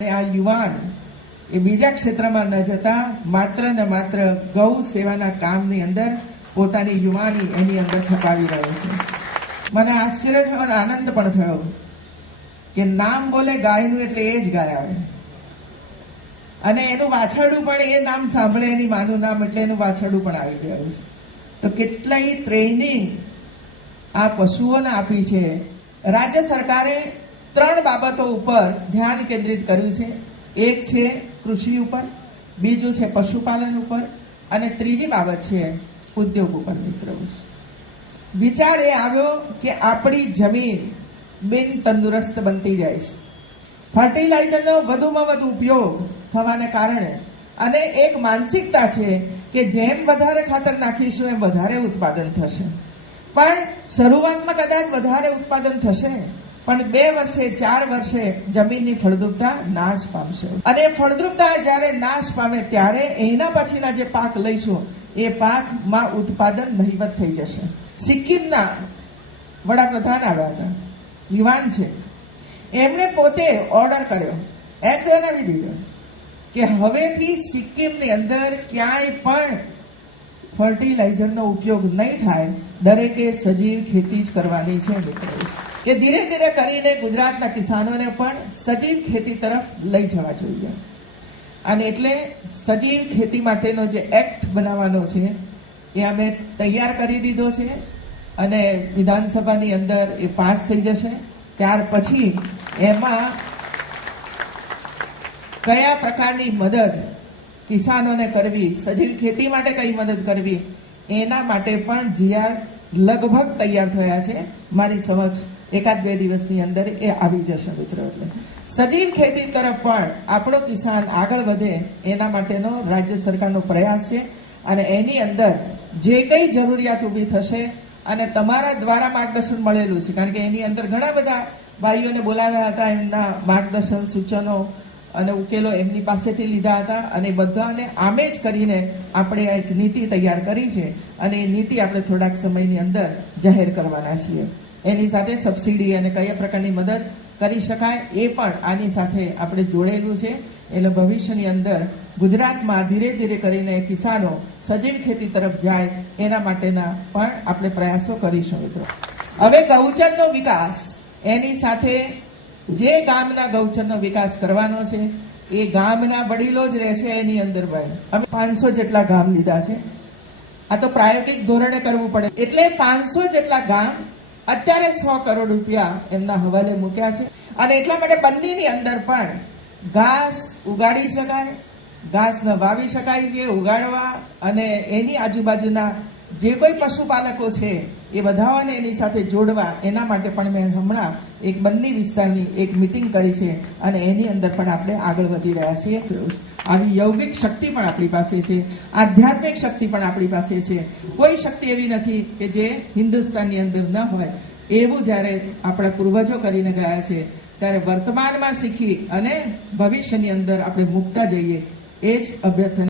આ યુવાન એ બીજા ક્ષેત્રમાં ન જતા માત્ર ને માત્ર ગૌ સેવાના કામની અંદર પોતાની યુવાની એની અંદર ખપાવી રહ્યો છે. મને આશ્ચર્ય થયો અને આનંદ પણ થયો કે નામ બોલે ગાયનું એટલે એ જ ગાય આવે અને એનું વાછરડું પણ એ નામ સાંભળે એની માનું નામ એટલે એનું વાછરડું પણ આવી જાય છે. તો કેટલાય ટ્રેનિંગ આ પશુઓને આપી છે. રાજ્ય સરકારે 3 બાબતો ઉપર ધ્યાન કેન્દ્રિત કર્યું છે. એક છે કૃષિ ઉપર, બીજું છે પશુપાલન ઉપર અને ત્રીજી બાબત છે ઉદ્યોગ ઉપર. મિત્રો, વિચાર એ આવ્યો કે આપણી જમીન બિન તંદુરસ્ત બનતી જાય છે. ફર્ટિલાઇઝરનો વધુમાં વધુ ઉપયોગ થવાને કારણે અને એક માનસિકતા છે કે જેમ વધારે ખાતર નાખીશું એમ વધારે ઉત્પાદન થશે. પણ શરૂઆતમાં કદાચ વધારે ઉત્પાદન થશે, પણ 2 વર્ષે 4 વર્ષે જમીનની ફળદ્રુપતા નાશ પામશે અને ફળદ્રુપતા જ્યારે નાશ પામે ત્યારે એના પછીના જે પાક લઈશું એ પાકમાં ઉત્પાદન નહિવત થઈ જશે. સિક્કિમના વડાપ્રધાન આવ્યા હતા, યુવાન છે, એમણે પોતે ઓર્ડર કર્યો, એક્ટ બનાવી દીધો કે હવેથી સિક્કિમની અંદર ક્યાંય પણ ફર્ટિલાઇઝરનો ઉપયોગ નહીં થાય, દરેકે સજીવ ખેતી જ કરવાની છે. મિત્રો, કે ધીરે ધીરે કરીને ગુજરાતના કિસાનોને પણ સજીવ ખેતી તરફ લઈ જવા જોઈએ. અને એટલે સજીવ ખેતી માટેનો જે એક્ટ બનાવવાનો છે એ અમે તૈયાર કરી દીધો છે અને વિધાનસભાની અંદર એ પાસ થઈ જશે. ત્યાર પછી એમાં કયા પ્રકારની મદદ કિસાનોને કરવી, સજીવ ખેતી માટે કઈ મદદ કરવી, એના માટે પણ જીઆર લગભગ તૈયાર થયા છે. મારી સમક્ષ 1-2 દિવસની અંદર એ આવી જશે. મિત્રો, એટલે સજીવ ખેતી તરફ પણ આપણો કિસાન આગળ વધે એના માટેનો રાજ્ય સરકારનો પ્રયાસ છે અને એની અંદર જે કઈ જરૂરિયાત ઊભી થશે અને તમારા દ્વારા માર્ગદર્શન મળેલું છે, કારણ કે એની અંદર ઘણા બધા ભાઈઓને બોલાવ્યા હતા, એમના માર્ગદર્શન, સૂચનો અને ઉકેલો એમની પાસેથી લીધા હતા અને બધાને આમે જ કરીને આપણે આ એક નીતિ તૈયાર કરી છે અને એ નીતિ આપણે થોડાક સમયની અંદર જાહેર કરવાના છીએ. એની સાથે સબસિડી અને કયા પ્રકારની મદદ કરી શકાય એ પણ આની સાથે આપણે જોડેલું છે. એટલે ભવિષ્યની અંદર ગુજરાતમાં ધીરે ધીરે કરીને કિસાનો સજીવ ખેતી તરફ જાય એના માટેના પણ આપણે પ્રયાસો કરીશું. મિત્રો, હવે ગૌચરનો વિકાસ, એની સાથે જે ગામના ગૌચરનો વિકાસ કરવાનો છે એ ગામના વડીલો જ રહેશે એની અંદર. ભાઈ, અમે 500 જેટલા ગામ લીધા છે. આ તો પ્રાયોગિક ધોરણે કરવું પડે, એટલે 500 જેટલા ગામ અત્યારે 100 કરોડ રૂપિયા એમના હવાલે મૂક્યા છે અને એટલા માટે બંનેની અંદર પણ ઘાસ ઉગાડી શકાય, ઘાસને વાવી શકાય છે, ઉગાડવા અને એની આજુબાજુના જે કોઈ પશુપાલકો છે એ બધાને એની સાથે જોડવા, એના માટે પણ મેં હમણાં એક બંદી વિસ્તારની એક મિટિંગ કરી છે અને એની અંદર પણ આપણે આગળ વધી રહ્યા છીએ. આવી યૌગિક શક્તિ પણ આપણી પાસે છે, આધ્યાત્મિક શક્તિ પણ આપણી પાસે છે. કોઈ શક્તિ એવી નથી કે જે હિન્દુસ્તાનની અંદર ન હોય. એવું જ્યારે આપણા પૂર્વજો કરીને ગયા છે ત્યારે વર્તમાનમાં શીખી અને ભવિષ્યની અંદર આપણે મૂકતા જઈએ, એ જ અભ્યર્થના